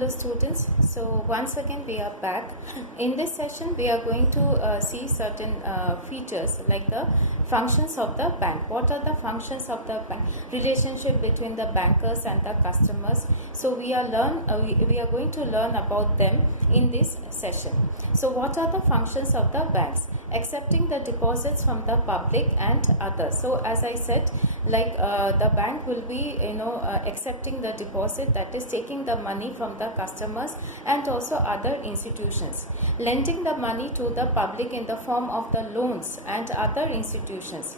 Hello students, so once again we are back. In this session we are going to see certain features like the functions of the bank. What are the functions of the bank? Relationship between the bankers and the customers. So we are going to learn about them in this session. So what are the functions of the banks? Accepting the deposits from the public and others. So as I said, like the bank will be accepting the deposit, that is taking the money from the customers and also other institutions, lending the money to the public in the form of the loans and other institutions,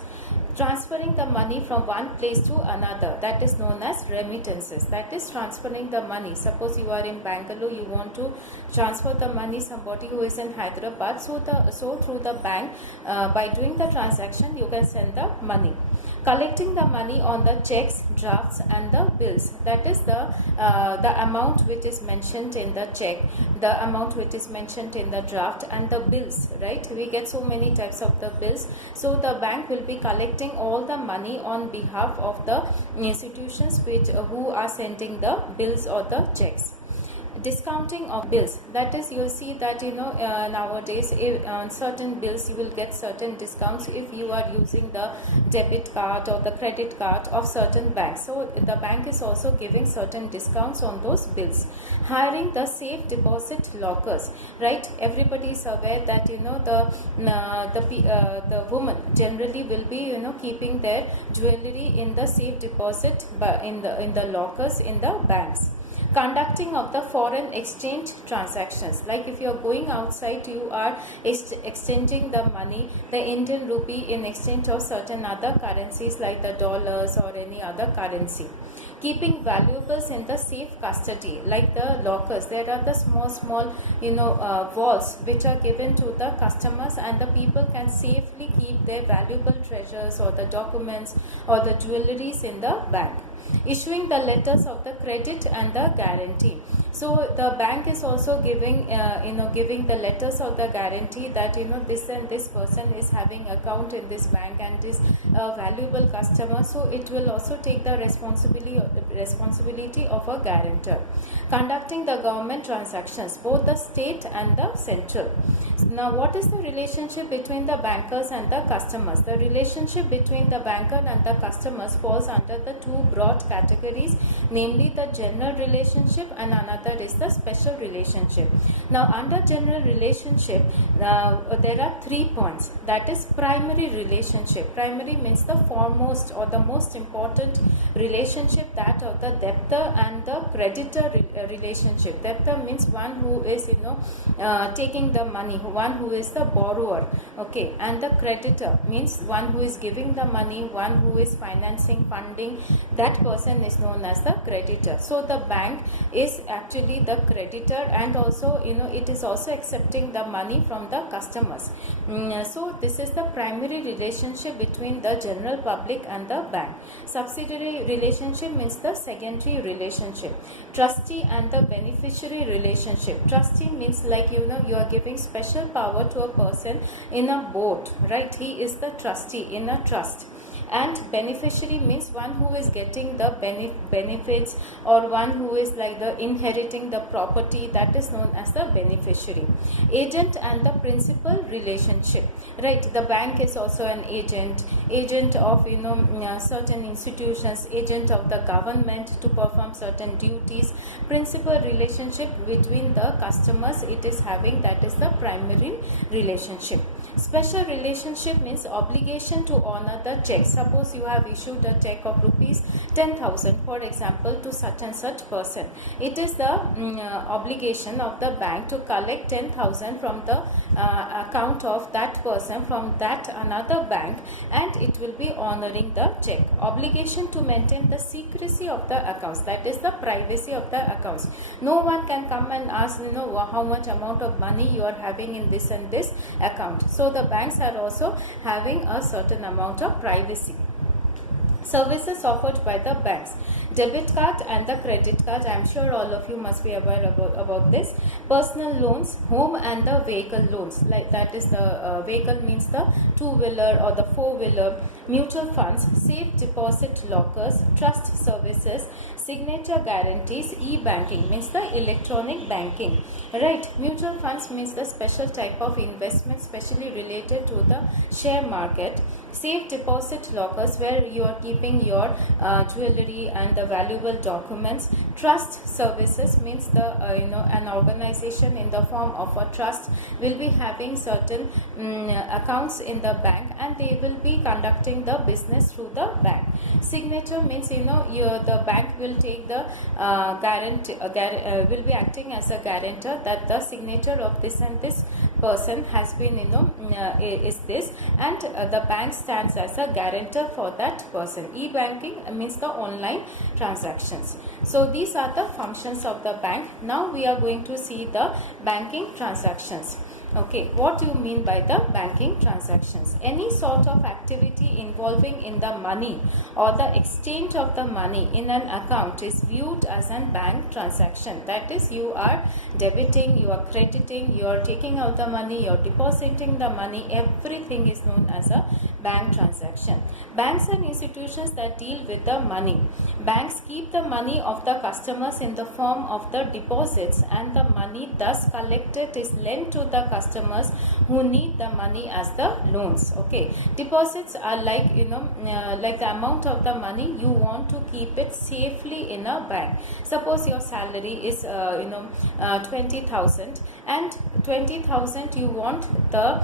transferring the money from one place to another, that is known as remittances, that is transferring the money. Suppose you are in Bangalore, you want to transfer the money somebody who is in Hyderabad, so through the bank, by doing the transaction you can send the money. Collecting the money on the checks, drafts and the bills, that is the amount which is mentioned in the check, the amount which is mentioned in the draft and the bills, right? We get so many types of the bills. So the bank will be collecting all the money on behalf of the institutions who are sending the bills or the checks. Discounting of bills, that is, you see that nowadays on certain bills you will get certain discounts if you are using the debit card or the credit card of certain banks. So the bank is also giving certain discounts on those bills. Hiring the safe deposit lockers, right? Everybody is aware that the woman generally will be keeping their jewelry in the safe deposit in the lockers in the banks. Conducting of the foreign exchange transactions, like if you are going outside, you are exchanging the money, the Indian rupee, in exchange of certain other currencies like the dollars or any other currency. Keeping valuables in the safe custody, like the lockers. There are the small vaults which are given to the customers, and the people can safely keep their valuable treasures or the documents or the jewelries in the bank. Issuing the letters of the credit and the guarantee. So the bank is also giving the letters of the guarantee that this and this person is having account in this bank and is a valuable customer, so it will also take the responsibility of a guarantor. Conducting the government transactions, both the state and the central. Now what is the relationship between the bankers and the customers? The relationship between the banker and the customers falls under the two broad categories, namely the general relationship and another is the special relationship. Now under general relationship, there are 3 points, that is primary relationship. Primary means the foremost or the most important relationship, that of the debtor and the creditor relationship. Debtor means one who is taking the money, one who is the borrower, okay, and the creditor means one who is giving the money, one who is financing, funding, that person is known as the creditor. So the bank is actually the creditor, and also it is also accepting the money from the customers. So this is the primary relationship between the general public and the bank. Subsidiary relationship means the secondary relationship. Trustee and the beneficiary relationship. Trustee means like you are giving special power to a person in a board, right? He is the trustee in a trust. And beneficiary means one who is getting the benefits, or one who is like the inheriting the property, that is known as the beneficiary. Agent and the principal relationship, right? The bank is also an agent of certain institutions, agent of the government to perform certain duties. Principal relationship between the customers it is having, that is the primary relationship. Special relationship means obligation to honor the check. Suppose you have issued a check of rupees 10,000, for example, to such and such person. It is the obligation of the bank to collect 10,000 from the account of that person from that another bank, and it will be honoring the check. Obligation to maintain the secrecy of the accounts, that is the privacy of the accounts. No one can come and ask how much amount of money you are having in this and this account. So the banks are also having a certain amount of privacy. Services offered by the banks. Debit card and the credit card, I am sure all of you must be aware about this. Personal loans, home and the vehicle loans, like that is the vehicle means the two-wheeler or the four-wheeler, mutual funds, safe deposit lockers, trust services, signature guarantees, e-banking means the electronic banking, right? Mutual funds means the special type of investment specially related to the share market. Safe deposit lockers, where you are keeping your jewelry and the valuable documents. Trust services means the an organization in the form of a trust will be having certain accounts in the bank, and they will be conducting the business through the bank. Signature means the bank will take the guarantee, will be acting as a guarantor that the signature of this and this person has been is this, and the bank stands as a guarantor for that person. E-banking means the online transactions. So these are the functions of the bank. Now we are going to see the banking transactions. Okay, what do you mean by the banking transactions? Any sort of activity involving in the money or the exchange of the money in an account is viewed as a bank transaction. That is, you are debiting, you are crediting, you are taking out the money, you are depositing the money, everything is known as a bank transaction. Banks and institutions that deal with the money. Banks keep the money of the customers in the form of the deposits, and the money thus collected is lent to the customers who need the money as the loans. Okay, deposits are like like the amount of the money you want to keep it safely in a bank. Suppose your salary is 20,000, and 20,000 you want the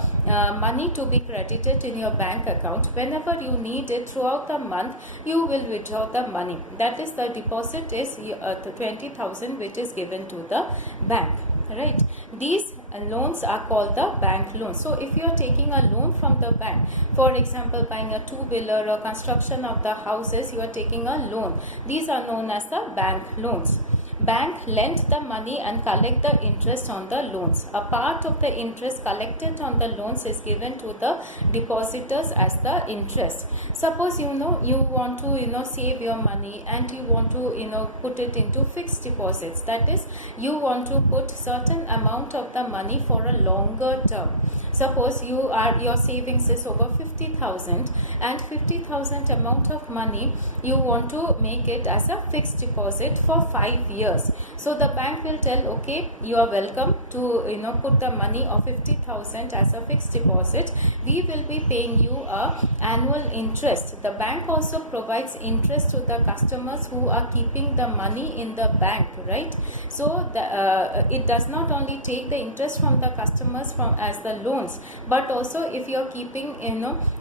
money to be credited in your bank account. Whenever you need it throughout the month, you will withdraw the money. That is, the deposit is the 20,000 which is given to the bank, right? These loans are called the bank loans. So if you are taking a loan from the bank, for example buying a two-wheeler or construction of the houses, you are taking a loan. These are known as the bank loans. Bank lend the money and collect the interest on the loans. A part of the interest collected on the loans is given to the depositors as the interest. Suppose you want to save your money, and you want to put it into fixed deposits. That is, you want to put certain amount of the money for a longer term. Suppose your savings is over 50,000, and 50,000 amount of money you want to make it as a fixed deposit for 5 years. So the bank will tell, okay, you are welcome to put the money of 50,000 as a fixed deposit. We will be paying you a annual interest. The bank also provides interest to the customers who are keeping the money in the bank, right? So it does not only take the interest from the customers as the loans, but also if you are keeping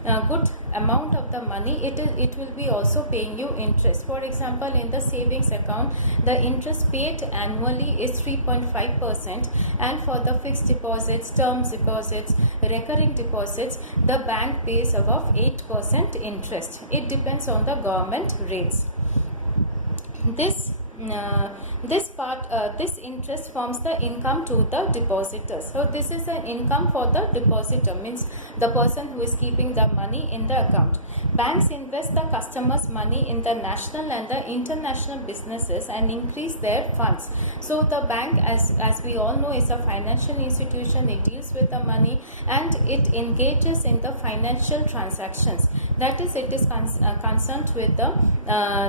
a good amount of the money, it will be also paying you interest. For example, in the savings account, the interest paid annually is 3.5%, and for the fixed deposits, term deposits, recurring deposits, the bank pays above 8% interest. It depends on the government rates. This interest forms the income to the depositors. So this is an income for the depositor, means the person who is keeping the money in the account. Banks invest the customers' money in the national and the international businesses and increase their funds. So the bank, as we all know, is a financial institution. It deals with the money and it engages in the financial transactions. That is, it is concerned with the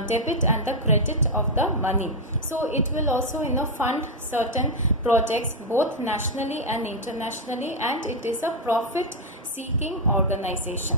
debit and the credit of the money. So it will also fund certain projects both nationally and internationally, and it is a profit seeking organization.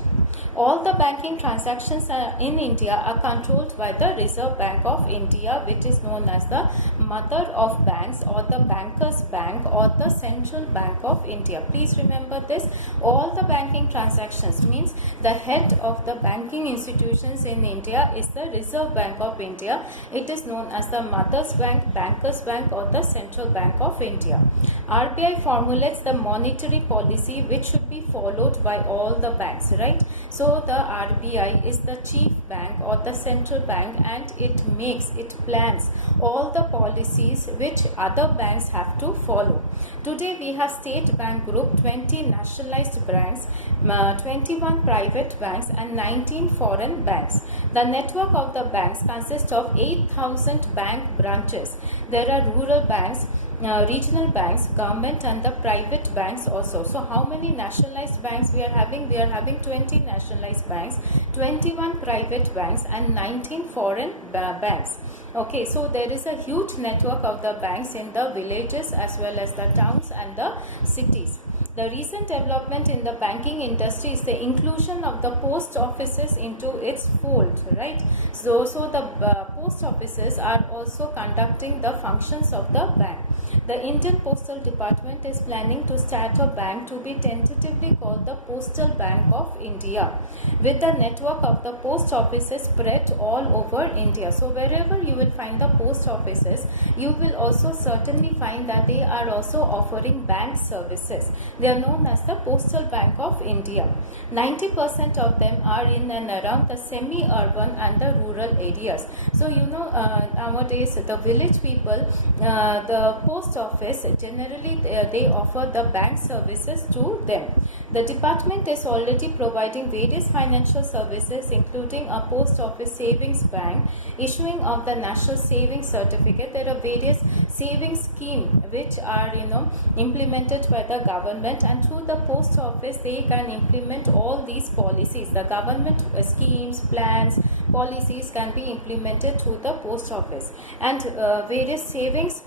All the banking transactions in India are controlled by the Reserve Bank of India, which is known as the mother of banks, or the Bankers Bank, or the Central Bank of India. Please remember this. All the banking transactions means the head of the banking institutions in India is the Reserve Bank of India. It is known as the Mother's Bank, Bankers Bank, or the Central Bank of India. RBI formulates the monetary policy which should be followed by all the banks, right? So the RBI is the chief bank or the central bank, and it plans all the policies which other banks have to follow. Today we have State Bank Group, 20 nationalized banks, 21 private banks and 19 foreign banks. The network of the banks consists of 8,000 bank branches. There are rural banks, regional banks, government and the private banks also. So how many nationalized banks we are having? We are having 20 nationalized banks, 21 private banks and 19 foreign banks. Okay, so there is a huge network of the banks in the villages as well as the towns and the cities. The recent development in the banking industry is the inclusion of the post offices into its fold, right? So the post offices are also conducting the functions of the bank. The Indian Postal Department is planning to start a bank to be tentatively called the Postal Bank of India, with the network of the post offices spread all over India. So wherever you will find the post offices, you will also certainly find that they are also offering bank services. They are known as the Postal Bank of India. 90% of them are in and around the semi-urban and the rural areas. So nowadays the village people, the post office generally they offer the bank services to them. The department is already providing various financial services, including a post office savings bank, issuing of the national savings certificate. There are various savings schemes which are implemented by the government, and through the post office they can implement all these policies. The government schemes, plans, policies can be implemented through the post office, and various savings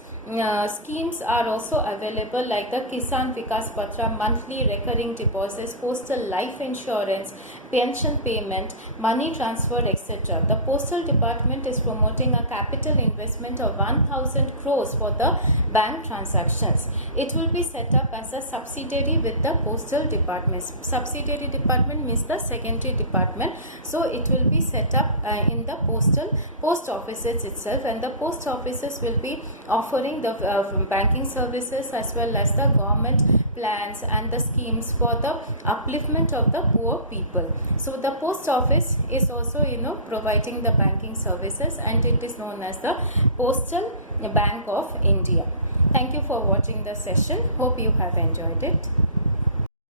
schemes are also available, like the Kisan Vikas Patra, monthly recurring deposits, postal life insurance, pension payment, money transfer, etc. The postal department is promoting a capital investment of 1,000 crores for the bank transactions. It will be set up as a subsidiary with the postal department. Subsidiary department means the secondary department. So it will be set up in the post offices itself, and the post offices will be offering the banking services as well as the government plans and the schemes for the upliftment of the poor people. So the post office is also providing the banking services, and it is known as the Postal Bank of India. Thank you for watching the session. Hope you have enjoyed it.